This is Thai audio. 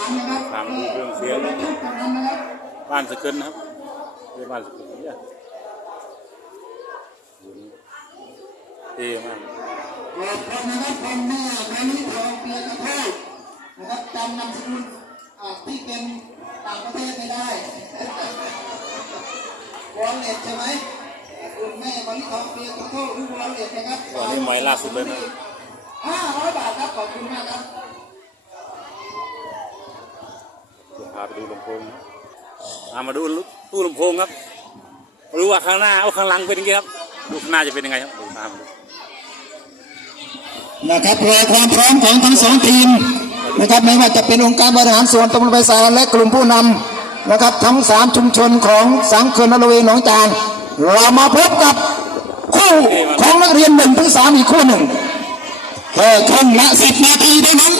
ฟังเครื่องเสียงบ้านสกุลนะครับเรียกบ้านสกุลเนี่ยเท่มากขอบคุณนะครับคนแม่วันนี้ทองเปียกระโทษนะครับจำนามสกุลที่เป็นต่างประเทศไม่ได้วอลเล็ตใช่ไหมคุณแม่วันนี้ทองเปียกระโทษหรือวอลเล็ตนะครับตอนนี้ไม้ล่าสุดเลยนะ500 บาทครับขอบคุณมากครับพาไปดูลำโพงมาดูตู้ลำโพงครับมาดูว่าข้างหน้าเอาข้างหลังเป็นยังไงครับดูข้างหน้าจะเป็นยังไงครับดูตามนะครับรอความพร้อมของทั้งสองทีมนะครับไม่ว่าจะเป็นองค์การบริหารส่วนตำบลไพศาลและกลุ่มผู้นำนะครับทั้ง3ชุมชนของสังคมนรเวศหนองจานเรามาพบกับคู่ของนักเรียน1 ถึง 3อีกคู่หนึ่งแค่ครึ่งละ10 นาทีเท่านั้น